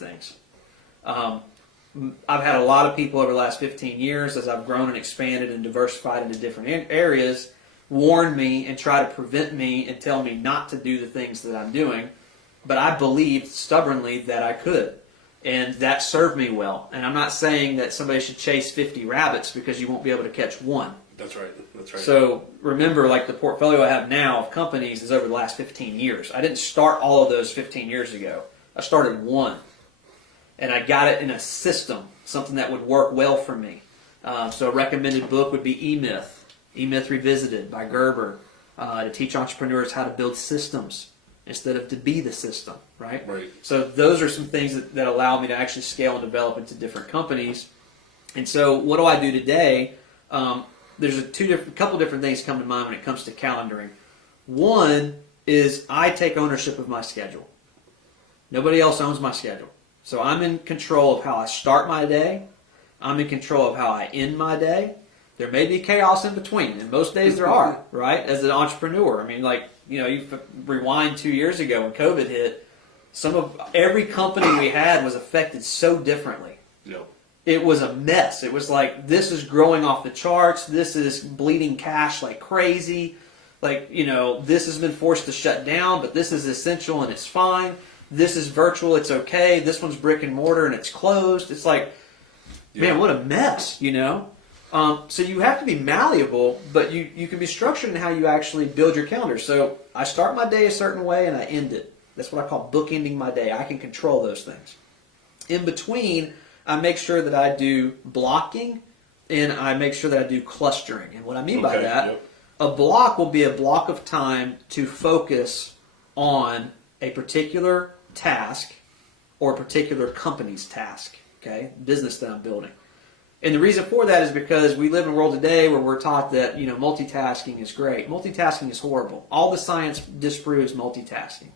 things. I've had a lot of people over the last 15 years, as I've grown and expanded and diversified into different areas, warn me and try to prevent me and tell me not to do the things that I'm doing. But I believed stubbornly that I could. And that served me well. And I'm not saying that somebody should chase 50 rabbits because you won't be able to catch one. That's right. That's right. So remember, like the portfolio I have now of companies is over the last 15 years. I didn't start all of those 15 years ago. I started one. And I got it in a system, something that would work well for me. So a recommended book would be E-Myth, E-Myth Revisited by Gerber, to teach entrepreneurs how to build systems instead of to be the system, right? Right. So those are some things that allow me to actually scale and develop into different companies. And so what do I do today? There's a couple different things come to mind when it comes to calendaring. One is I take ownership of my schedule. Nobody else owns my schedule. So I'm in control of how I start my day. I'm in control of how I end my day. There may be chaos in between, and most days there are, right? As an entrepreneur, I mean, like, you rewind 2 years ago when COVID hit, every company we had was affected so differently. Yep. It was a mess. It was like, this is growing off the charts. This is bleeding cash like crazy. Like, this has been forced to shut down, but this is essential and it's fine. This is virtual, it's okay. This one's brick and mortar and it's closed. It's like, man, what a mess, So you have to be malleable, but you can be structured in how you actually build your calendar. So I start my day a certain way and I end it. That's what I call bookending my day. I can control those things. In between, I make sure that I do blocking and I make sure that I do clustering. And what I mean by that, a block will be a block of time to focus on a particular task or a particular company's task, business that I'm building. And the reason for that is because we live in a world today where we're taught that multitasking is great. Multitasking is horrible. All the science disproves multitasking,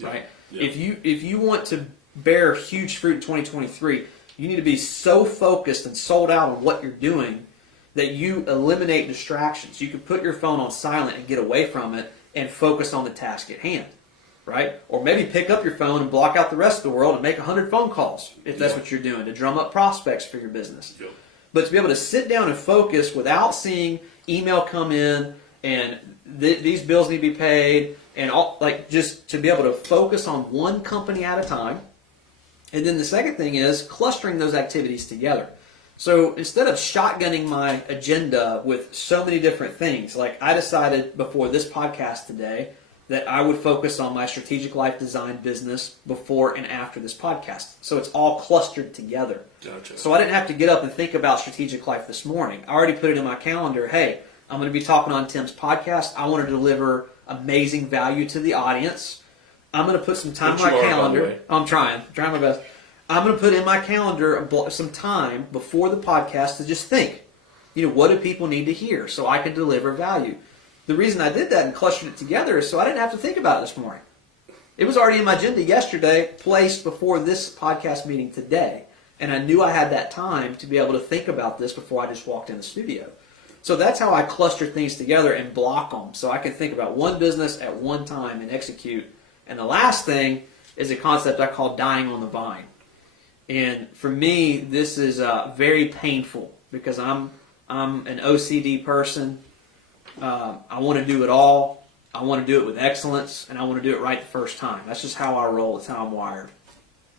right? Yeah. If you want to bear huge fruit in 2023, you need to be so focused and sold out on what you're doing that you eliminate distractions. You can put your phone on silent and get away from it and focus on the task at hand, right? Or maybe pick up your phone and block out the rest of the world and make 100 phone calls if that's what you're doing to drum up prospects for your business. Yep. But to be able to sit down and focus without seeing email come in and these bills need to be paid and just to be able to focus on one company at a time. And then the second thing is clustering those activities together. So instead of shotgunning my agenda with so many different things, like I decided before this podcast today that I would focus on my strategic life design business before and after this podcast. So it's all clustered together. Gotcha. So I didn't have to get up and think about strategic life this morning. I already put it in my calendar. Hey, I'm going to be talking on Tim's podcast. I want to deliver amazing value to the audience. I'm going to put some time in my calendar. I'm trying my best. I'm going to put in my calendar some time before the podcast to just think, what do people need to hear so I can deliver value? The reason I did that and clustered it together is so I didn't have to think about it this morning. It was already in my agenda yesterday, placed before this podcast meeting today, and I knew I had that time to be able to think about this before I just walked in the studio. So that's how I cluster things together and block them so I can think about one business at one time and execute. And the last thing is a concept I call dying on the vine. And for me, this is very painful because I'm an OCD person. I want to do it all. I want to do it with excellence, and I want to do it right the first time. That's just how I roll. It's how I'm wired,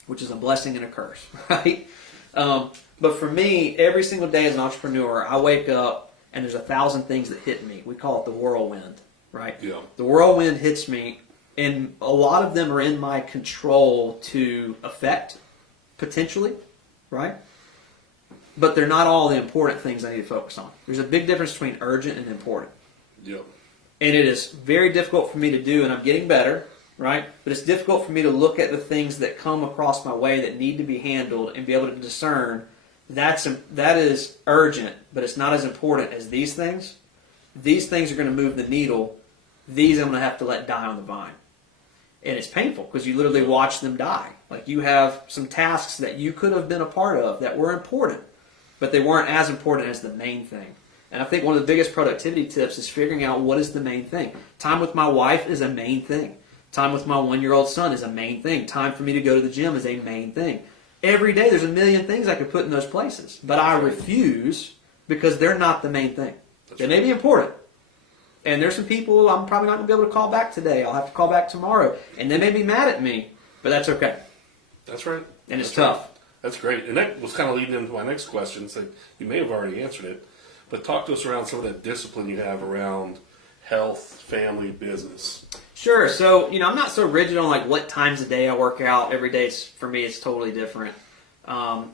which is a blessing and a curse, right? But for me, every single day as an entrepreneur, I wake up, and there's 1,000 things that hit me. We call it the whirlwind, right? Yeah. The whirlwind hits me, and a lot of them are in my control to affect, potentially, right? But they're not all the important things I need to focus on. There's a big difference between urgent and important. Yep. And it is very difficult for me to do, and I'm getting better, right? But it's difficult for me to look at the things that come across my way that need to be handled and be able to discern that is urgent, but it's not as important as these things. These things are going to move the needle. These I'm going to have to let die on the vine. And it's painful because you literally watch them die. Like you have some tasks that you could have been a part of that were important, but they weren't as important as the main thing. And I think one of the biggest productivity tips is figuring out what is the main thing. Time with my wife is a main thing. Time with my 1-year-old son is a main thing. Time for me to go to the gym is a main thing. Every day there's a million things I could put in those places, but I refuse because they're not the main thing. They may be important. And there's some people I'm probably not going to be able to call back today. I'll have to call back tomorrow. And they may be mad at me, but that's okay. That's right. And it's tough. That's great. And that was kind of leading into my next question. So you may have already answered it, but talk to us around some of that discipline you have around health, family, business. Sure. So, I'm not so rigid on like what times a day I work out. Every day, for me, it's totally different.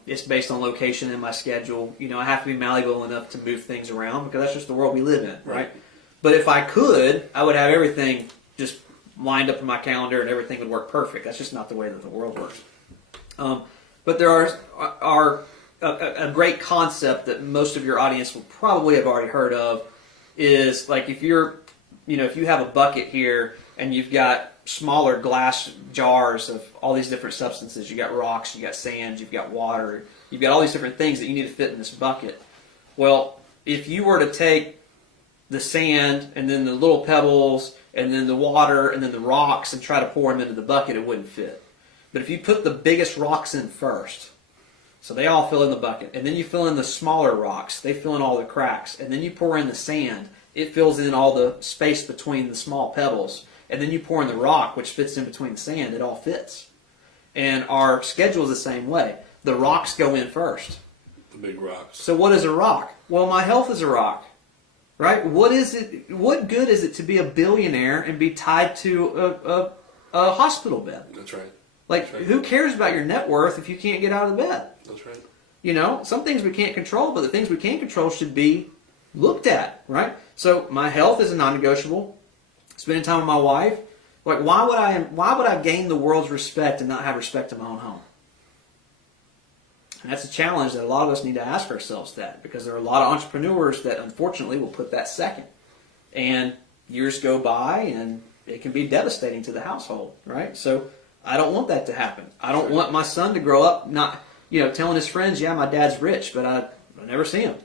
It's based on location and my schedule. I have to be malleable enough to move things around because that's just the world we live in, right? But if I could, I would have everything just lined up in my calendar and everything would work perfect. That's just not the way that the world works. But there are a great concept that most of your audience will probably have already heard of is like if if you have a bucket here and you've got smaller glass jars of all these different substances, you got rocks, you got sand, you've got water, you've got all these different things that you need to fit in this bucket. Well, if you were to take the sand and then the little pebbles and then the water and then the rocks and try to pour them into the bucket, it wouldn't fit. But if you put the biggest rocks in first, so they all fill in the bucket, and then you fill in the smaller rocks, they fill in all the cracks, and then you pour in the sand, it fills in all the space between the small pebbles, and then you pour in the rock, which fits in between the sand, it all fits. And our schedule is the same way. The rocks go in first. The big rocks. So what is a rock? Well, my health is a rock. Right? What is it? What good is it to be a billionaire and be tied to a hospital bed? That's right. Like, who cares about your net worth if you can't get out of the bed? That's right. Some things we can't control, but the things we can control should be looked at, right? So my health is a non-negotiable. Spending time with my wife. Like, why would I gain the world's respect and not have respect in my own home? And that's a challenge that a lot of us need to ask ourselves that, because there are a lot of entrepreneurs that unfortunately will put that second. And years go by and it can be devastating to the household, right? So I don't want that to happen. I don't want my son to grow up not, telling his friends, yeah, my dad's rich, but I never see him.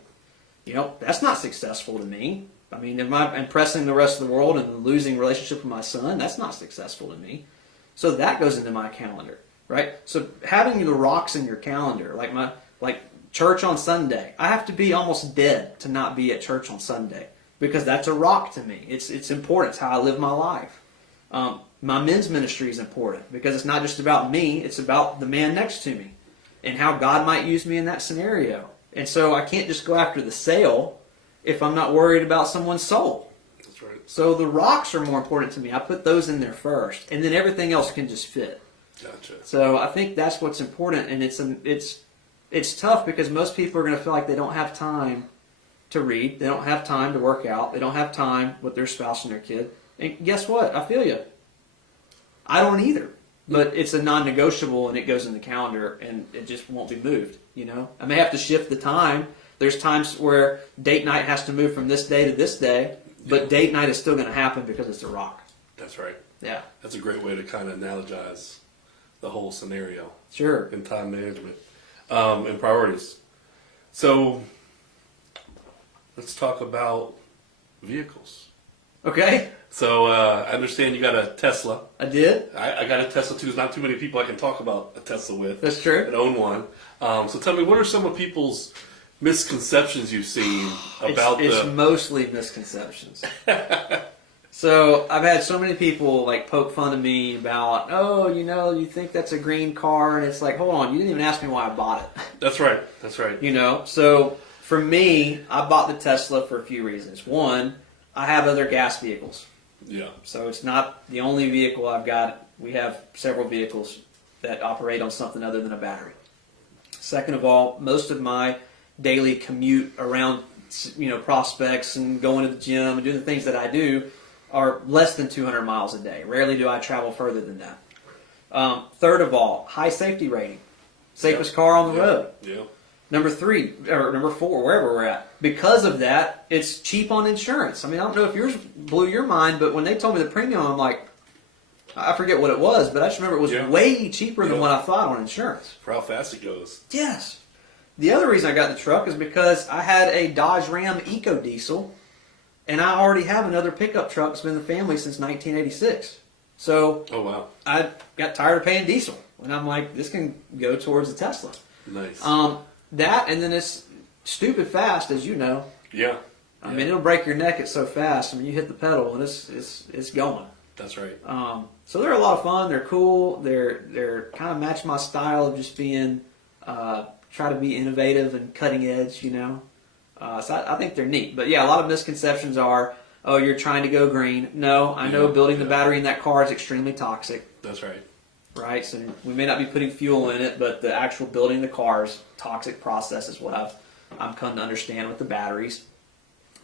That's not successful to me. I mean, am I impressing the rest of the world and losing relationship with my son? That's not successful to me. So that goes into my calendar, right? So having the rocks in your calendar, like church on Sunday, I have to be almost dead to not be at church on Sunday because that's a rock to me. It's important. It's how I live my life. My men's ministry is important because it's not just about me, it's about the man next to me and how God might use me in that scenario. And so I can't just go after the sale if I'm not worried about someone's soul. That's right. So the rocks are more important to me. I put those in there first, and then everything else can just fit. Gotcha. So I think that's what's important, and it's tough because most people are going to feel like they don't have time to read, they don't have time to work out, they don't have time with their spouse and their kid. And guess what? I feel you. I don't either. But it's a non-negotiable, and it goes in the calendar, and it just won't be moved. I may have to shift the time. There's times where date night has to move from this day to this day, but date night is still going to happen because it's a rock. That's right. Yeah. That's a great way to kind of analogize the whole scenario. Sure. In time management and priorities. So let's talk about vehicles. Okay. So I understand you got a Tesla. I did. I got a Tesla too. There's not too many people I can talk about a Tesla with. That's true. That own one. So tell me, what are some of people's misconceptions you've seen about it's mostly misconceptions. So I've had so many people like poke fun of me about, you think that's a green car, and it's like, hold on, you didn't even ask me why I bought it. That's right. That's right. So for me, I bought the Tesla for a few reasons. One, I have other gas vehicles. Yeah. So it's not the only vehicle I've got. We have several vehicles that operate on something other than a battery. Second of all, most of my daily commute around, prospects and going to the gym and doing the things that I do are less than 200 miles a day. Rarely do I travel further than that. Third of all, high safety rating. Safest car on the road. Yeah. Number 3, or number 4, wherever we're at. Because of that, it's cheap on insurance. I mean, I don't know if yours blew your mind, but when they told me the premium, I'm like, I forget what it was, but I just remember it was way cheaper than what I thought on insurance. For how fast it goes. Yes. The other reason I got the truck is because I had a Dodge Ram EcoDiesel, and I already have another pickup truck that's been in the family since 1986. So Oh wow, I got tired of paying diesel, and I'm like, this can go towards a Tesla. nice. That, and then it's stupid fast, as you know. Yeah, I mean, it'll break your neck. It's so fast. I mean, you hit the pedal, and it's going. that's right. So they're a lot of fun. They're cool. They're kind of match my style of just being try to be innovative and cutting edge. So I think they're neat. But yeah, a lot of misconceptions are, oh, you're trying to go green. No, I know building the battery in that car is extremely toxic. That's right. Right. So we may not be putting fuel in it, but the actual building the car's toxic process is what I'm come to understand with the batteries.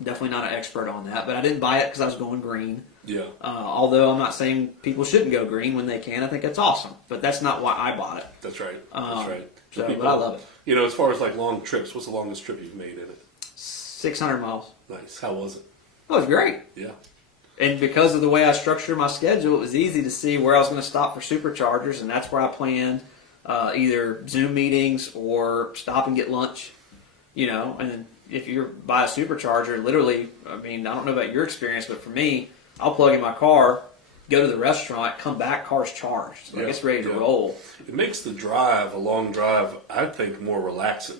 Definitely not an expert on that, but I didn't buy it because I was going green. Yeah. Although I'm not saying people shouldn't go green when they can. I think that's awesome, but that's not why I bought it. That's right. That's right. But I love it. As far as like long trips, what's the longest trip you've made in it? 600 miles. Nice. How was it? Oh, it was great. Yeah. And because of the way I structured my schedule, it was easy to see where I was going to stop for superchargers, and that's where I planned either Zoom meetings or stop and get lunch. And then if you're by a supercharger, literally, I mean, I don't know about your experience, but for me, I'll plug in my car, go to the restaurant, come back, car's charged. Like it's ready to roll. It makes the drive, a long drive, I think, more relaxing.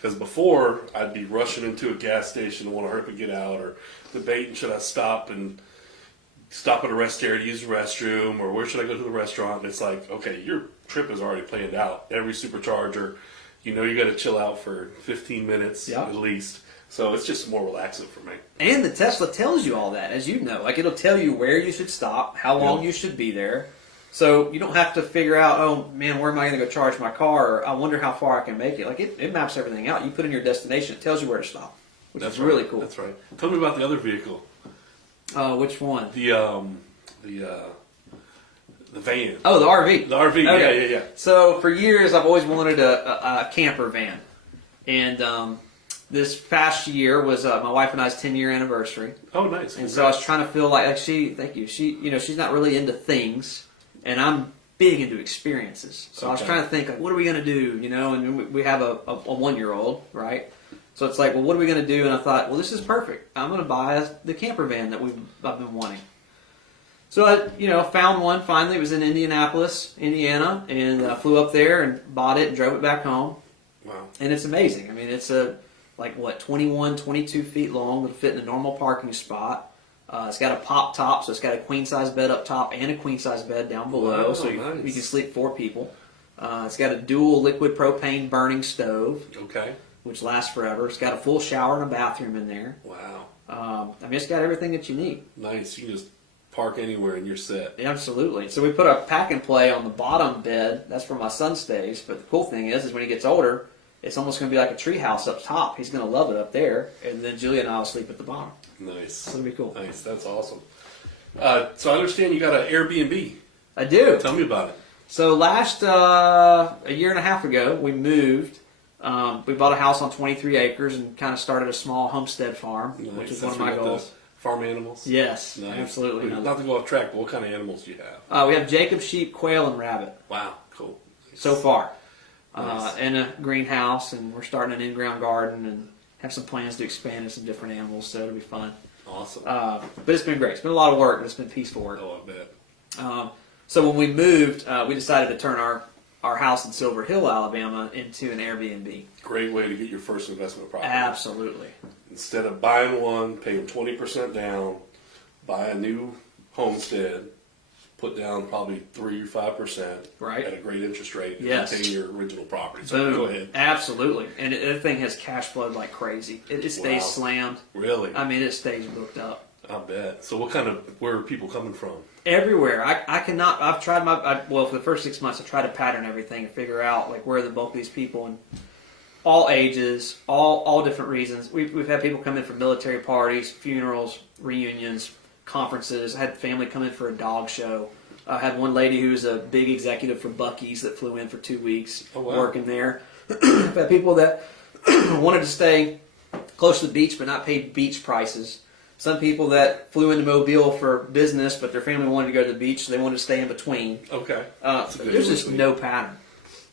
Because before, I'd be rushing into a gas station and want to hurry up and get out, or debating should I stop at a rest area to use the restroom, or where should I go to the restaurant? And it's like, okay, your trip is already planned out. Every supercharger, you got to chill out for 15 minutes at least. So it's just more relaxing for me. And the Tesla tells you all that, as you know. Like, it'll tell you where you should stop, how long you should be there. So you don't have to figure out, oh, man, where am I going to go charge my car? Or I wonder how far I can make it. Like, it maps everything out. You put in your destination, it tells you where to stop, which is really cool. That's right. Tell me about the other vehicle. Which one? The van. Oh, the RV. The RV, Okay. yeah. So for years, I've always wanted a camper van. And this past year was my wife and I's 10-year anniversary. Oh, nice. And so I was trying to feel like thank you. She's not really into things, and I'm big into experiences. So I was trying to think, like, what are we going to do? And we have a 1-year-old, right? So it's like, well, what are we going to do? And I thought, well, this is perfect. I'm going to buy the camper van that I've been wanting. So I, found one finally. It was in Indianapolis, Indiana, and flew up there and bought it and drove it back home. Wow. And it's amazing. I mean, it's 21, 22 feet long. It'll fit in a normal parking spot. It's got a pop top, so it's got a queen-size bed up top and a queen-size bed down below, Wow, so you nice. can sleep 4 people. It's got a dual liquid propane burning stove, Okay. which lasts forever. It's got a full shower and a bathroom in there. Wow. I mean, it's got everything that you need. Nice. You can just park anywhere and you're set. Absolutely. So we put a pack and play on the bottom bed. That's where my son stays. But the cool thing is when he gets older, it's almost going to be like a tree house up top. He's going to love it up there, and then Julia and I will sleep at the bottom. Nice. So it'll be cool. Nice. That's awesome. So I understand you got an Airbnb. I do. Tell me about it. So last a year and a half ago, we moved. We bought a house on 23 acres and kind of started a small homestead farm, Nice. which is That's one of my where you got goals. the farm animals? Yes, Nice. absolutely. Not to go off track, but what kind of animals do you have? We have Jacob sheep, quail, and rabbit Wow. Cool. Nice. so far. Nice. In a greenhouse, and we're starting an in-ground garden and have some plans to expand into some different animals, so it'll be fun. Awesome. But it's been great. It's been a lot of work, but it's been peaceful work. Oh, I bet. So when we moved, we decided to turn our house in Silver Hill, Alabama, into an Airbnb. Great way to get your first investment property. Absolutely. Instead of buying one, paying 20% down, buy a new homestead, put down probably 3 or 5% Right. at a great interest rate, and Yes. retain your original property. So Boom. go ahead. Absolutely. And the thing has cash flowed like crazy. It stays Wow. slammed. Really? I mean, it stays booked up. I bet. So where are people coming from? Everywhere. I've tried for the first 6 months, I tried to pattern everything and figure out like where the bulk of these people and all ages, all different reasons. We've had people come in for military parties, funerals, reunions, conferences. I had family come in for a dog show. I had one lady who was a big executive for Buc-ee's that flew in for 2 weeks working there. I've had people that wanted to stay close to the beach but not pay beach prices. Some people that flew into Mobile for business, but their family wanted to go to the beach, so they wanted to stay in between. Okay. There's just no pattern.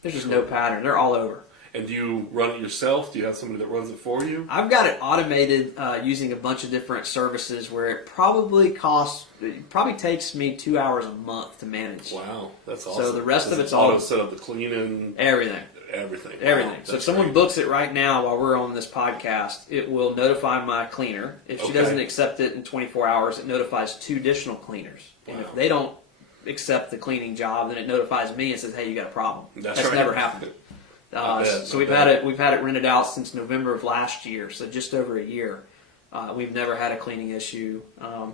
There's just no pattern. They're all over. And do you run it yourself? Do you have somebody that runs it for you? I've got it automated using a bunch of different services where it probably takes me 2 hours a month to manage. Wow, that's awesome. So the rest of it's auto all set up the cleaning, everything. everything. Everything. Wow, So if someone books it right now while we're on this podcast, it will notify my cleaner. If she doesn't accept it in 24 hours, it notifies 2 additional cleaners. And if they don't accept the cleaning job, then it notifies me and says, "Hey, you got a problem." That's right. never happened. So we've had it rented out since November of last year, so just over a year. We've never had a cleaning issue. The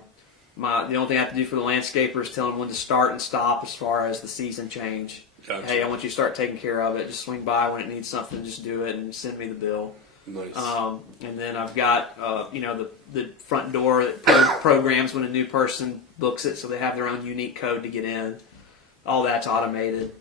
only thing I have to do for the landscaper is tell them when to start and stop as far as the season change. Gotcha. Hey, I want you to start taking care of it. Just swing by when it needs something. Just do it and send me the bill. Nice. And then I've got the front door that programs when a new person books it, so they have their own unique code to get in. All that's automated.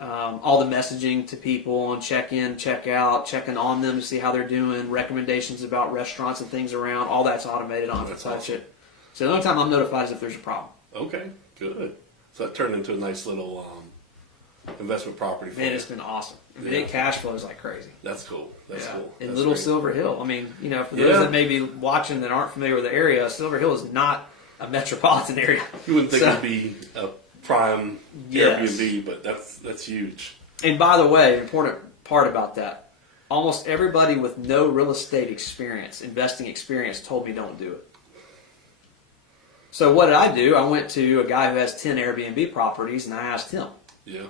All the messaging to people and check in, check out, checking on them to see how they're doing, recommendations about restaurants and things around. All that's automated on That's Touch awesome. It. So the only time I'm notified is if there's a problem. Okay, good. So that turned into a nice little investment property for Man, you. it's been awesome. I mean, Yeah. it cash flows like crazy. That's cool. That's cool. In That's Little great. Silver Hill. I mean, for those that may be watching that aren't familiar with the area, Silver Hill is not a metropolitan area. You wouldn't think So- it'd be a prime Yes. Airbnb, but that's huge. And by the way, the important part about that, almost everybody with no real estate experience, investing experience, told me don't do it. So what did I do? I went to a guy who has 10 Airbnb properties and I asked him. Yeah.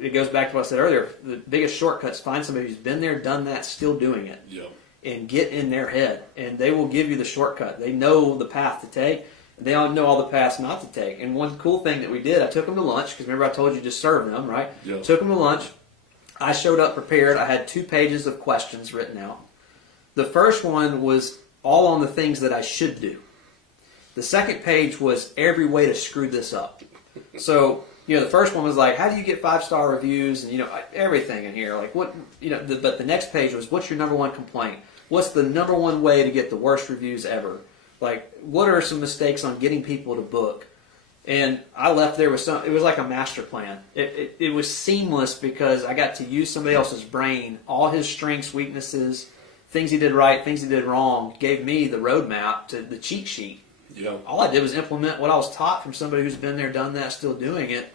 It goes back to what I said earlier. The biggest shortcut's find somebody who's been there, done that, still doing it. Yeah. And get in their head. And they will give you the shortcut. They know the path to take. They all know all the paths not to take. And one cool thing that we did, I took them to lunch, because remember I told you just serve them, right? Yeah. Took them to lunch. I showed up prepared. I had 2 pages of questions written out. The first one was all on the things that I should do. The second page was every way to screw this up. So, the first one was like, how do you get 5-star reviews? And, everything in here. Like, what, but the next page was, what's your number one complaint? What's the number one way to get the worst reviews ever? Like, what are some mistakes on getting people to book? And I left there with it was like a master plan. It was seamless because I got to use somebody else's brain, all his strengths, weaknesses, things he did right, things he did wrong, gave me the roadmap to the cheat sheet. Yeah. All I did was implement what I was taught from somebody who's been there, done that, still doing it.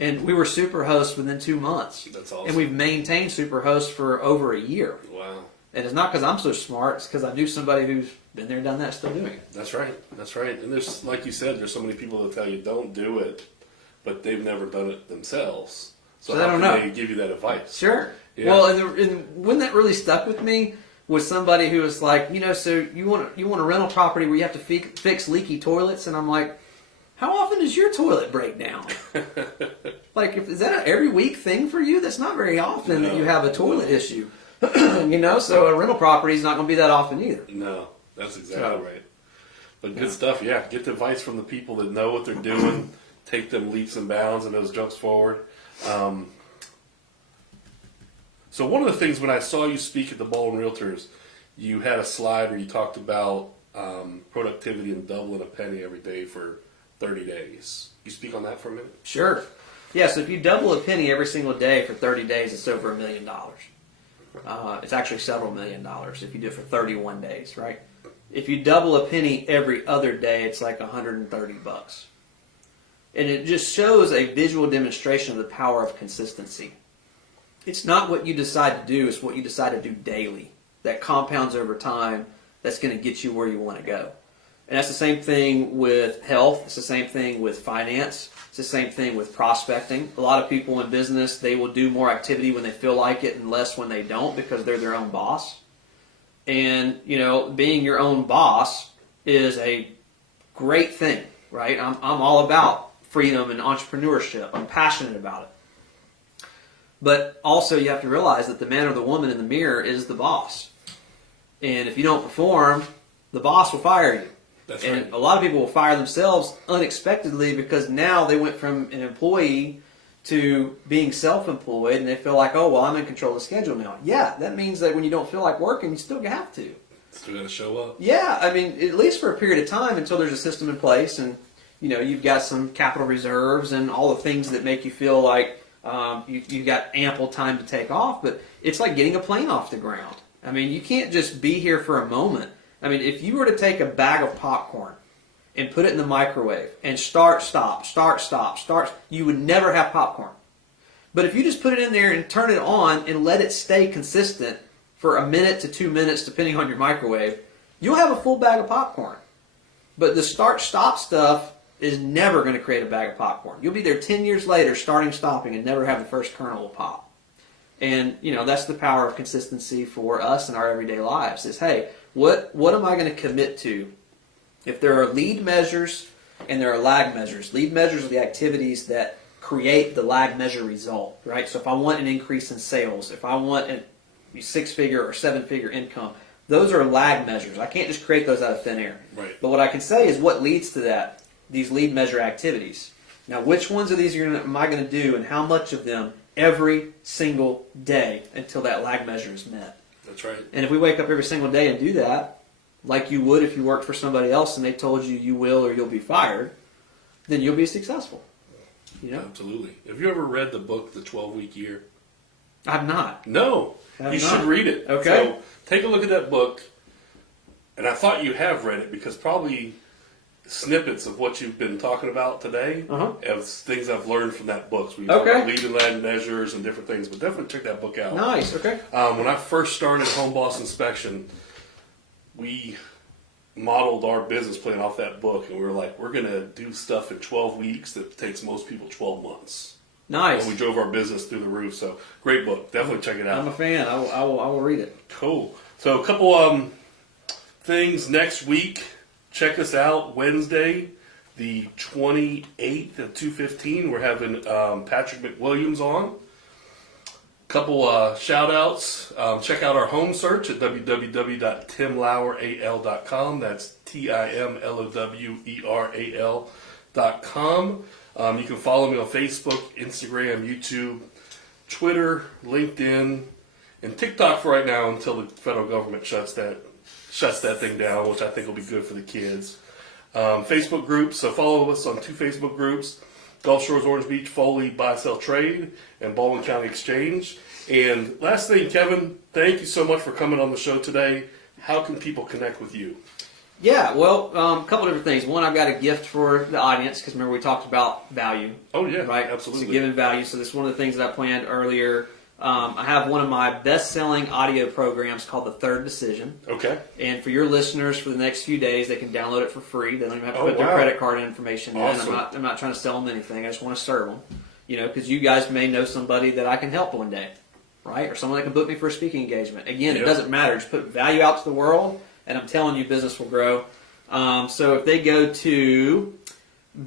And we were Superhost within 2 months. That's awesome. And we've maintained Superhost for over a year. Wow. And it's not because I'm so smart, it's because I knew somebody who's been there, done that, still doing it. That's right. That's right. And there's, like you said, there's so many people that tell you don't do it, but they've never done it themselves. So they how don't can know. they give you that advice? Sure. Yeah. Well, and when that really stuck with me was somebody who was like, so you want a rental property where you have to fix leaky toilets, and I'm like, how often does your toilet break down? Like, is that an every week thing for you? That's not very often that you have a toilet issue. So a rental property is not going to be that often either. No, that's exactly right. But good stuff, yeah. Get the advice from the people that know what they're doing. Take them leaps and bounds and those jumps forward. So one of the things when I saw you speak at the Baldwin Realtors, you had a slide where you talked about productivity and doubling a penny every day for 30 days. You speak on that for a minute? Sure. Yeah, so if you double a penny every single day for 30 days, it's over $1 million. It's actually several $1 million if you do it for 31 days, right? If you double a penny every other day, it's like $130. And it just shows a visual demonstration of the power of consistency. It's not what you decide to do, it's what you decide to do daily. That compounds over time, that's going to get you where you want to go. And that's the same thing with health, it's the same thing with finance, it's the same thing with prospecting. A lot of people in business, they will do more activity when they feel like it and less when they don't because they're their own boss. And, being your own boss is a great thing, right? I'm all about freedom and entrepreneurship. I'm passionate about it. But also you have to realize that the man or the woman in the mirror is the boss. And if you don't perform, the boss will fire you. That's And right. a lot of people will fire themselves unexpectedly because now they went from an employee to being self-employed and they feel like, oh, well, I'm in control of the schedule now. Yeah, that means that when you don't feel like working, you still have to. Still got to show up. Yeah, I mean, at least for a period of time until there's a system in place and, you've got some capital reserves and all the things that make you feel like, You got ample time to take off, but it's like getting a plane off the ground. I mean, you can't just be here for a moment. I mean, if you were to take a bag of popcorn and put it in the microwave and start, stop, you would never have popcorn. But if you just put it in there and turn it on and let it stay consistent for a minute to 2 minutes, depending on your microwave, you'll have a full bag of popcorn. But the start-stop stuff is never going to create a bag of popcorn. You'll be there 10 years later, starting, stopping, and never have the first kernel will pop. And, that's the power of consistency for us in our everyday lives is, hey, what am I going to commit to? If there are lead measures and there are lag measures, lead measures are the activities that create the lag measure result, right? So if I want an increase in sales, if I want a 6-figure or 7-figure income, those are lag measures. I can't just create those out of thin air. Right. But what I can say is what leads to that, these lead measure activities. Now, which ones of these am I going to do and how much of them every single day until that lag measure is met? That's right. And if we wake up every single day and do that, like you would if you worked for somebody else and they told you you will or you'll be fired, then you'll be successful. Absolutely. Have you ever read the book, The 12-Week Year? I've not. No. You should read it. Okay. So take a look at that book. And I thought you have read it because probably snippets of what you've been talking about today of things I've learned from that book. So we talk about lead and lag measures and different things, but definitely check that book out. Nice. Okay. When I first started Home Boss Inspection, we modeled our business plan off that book, and we were like, we're going to do stuff in 12 weeks that takes most people 12 months. Nice. And we drove our business through the roof. So great book. Definitely check it out. I'm a fan. I will read it. Cool. So a couple things next week. Check us out Wednesday, the 28th at 2:15. We're having Patrick McWilliams on. Couple shout outs. Check out our home search at www.timloweral.com. That's TIMLOWERAL.com. You can follow me on Facebook, Instagram, YouTube, Twitter, LinkedIn, and TikTok for right now until the federal government shuts that thing down, which I think will be good for the kids. Facebook groups. So follow us on 2 Facebook groups. Gulf Shores, Orange Beach, Foley, Buy, Sell, Trade, and Baldwin County Exchange. And last thing, Kevin, thank you so much for coming on the show today. How can people connect with you? Yeah, well, a couple different things. One, I've got a gift for the audience because remember we talked about value. Oh, yeah, right? absolutely. So giving value. So this is one of the things that I planned earlier. I have one of my best-selling audio programs called The Third Decision. Okay. And for your listeners, for the next few days, they can download it for free. They don't even have to put their credit card information awesome. in. I'm not trying to sell them anything. I just want to serve them. Because you guys may know somebody that I can help one day, right? Or someone that can book me for a speaking engagement. Again, It doesn't matter. Just put value out to the world, and I'm telling you, business will grow. So if they go to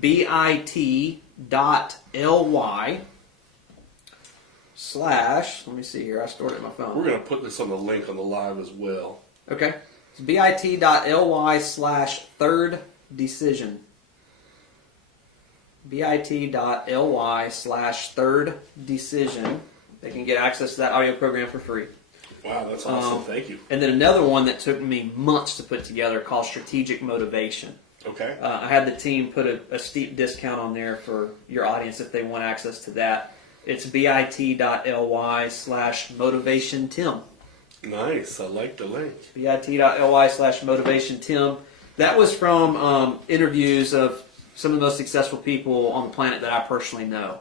bit.ly/, let me see here, I stored it in my phone. We're going to put this on the link on the live as well. Okay. It's bit.ly/third decision. bit.ly/third decision. They can get access to that audio program for free. Wow, that's awesome. Thank you. And then another one that took me months to put together called Strategic Motivation. Okay. I had the team put a steep discount on there for your audience if they want access to that. It's bit.ly/motivationtim. Nice. I like the link. bit.ly/motivationtim. That was from interviews of some of the most successful people on the planet that I personally know.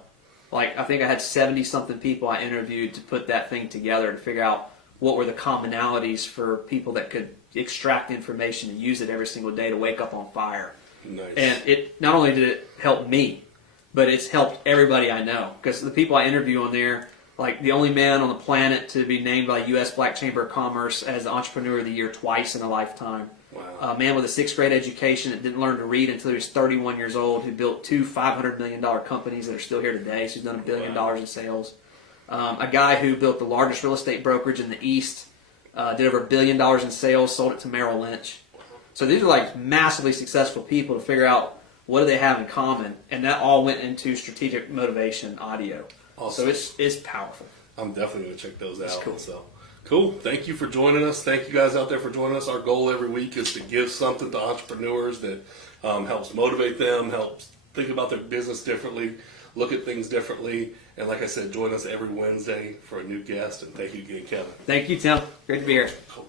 Like, I think I had 70-something people I interviewed to put that thing together and figure out what were the commonalities for people that could extract information and use it every single day to wake up on fire. Nice. And it not only did it help me, but it's helped everybody I know. Because the people I interview on there, like the only man on the planet to be named by U.S. Black Chamber of Commerce as the Entrepreneur of the Year twice in a lifetime. Wow. A man with a 6th grade education that didn't learn to read until he was 31 years old, who built 2 $500 million companies that are still here today. So he's done $1 billion in sales. A guy who built the largest real estate brokerage in the East, did over $1 billion in sales, sold it to Merrill Lynch. So these are like massively successful people to figure out what do they have in common, and that all went into Strategic Motivation audio. Awesome. So it's powerful. I'm definitely going to check those out. Cool. So cool. Thank you for joining us. Thank you guys out there for joining us. Our goal every week is to give something to entrepreneurs that helps motivate them, helps think about their business differently, look at things differently. And like I said, join us every Wednesday for a new guest. And thank you again, Kevin. Thank you, Tim. Great to be here. Cool.